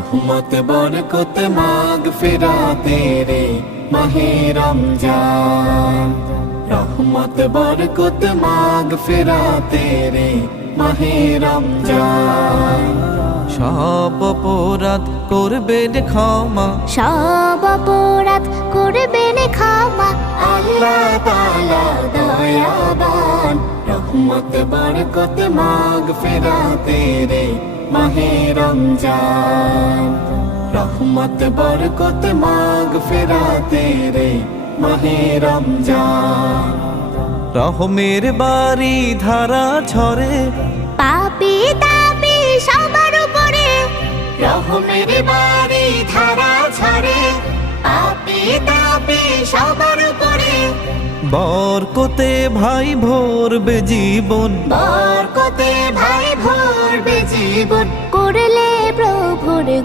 রহমত বরকত মাগফিরাতেরে মাহে রমজান, রহমত বরকত মাগফিরাতেরে মাহে রমজান। সব অপরাধ করবেন ক্ষমা, সব অপরাধ করবেন ক্ষমা, আল্লাহ তাআলা দয়াবান। রহমত বরকত মাগফিরাতেরে মাহে রমজান, রহমত বরকত মাগফিরাতেরে মাহে রমজান। রহমের বাড়ি ধারা ঝরে, পাপী তাপী সবার উপরে, রহমের বাড়ি ধারা ঝরে, পাপী তাপী সবার উপরে। বরকতে ভাই ভরবে জীবন, বরকতে ভাই ভরবে জীবন, করলে প্রভুর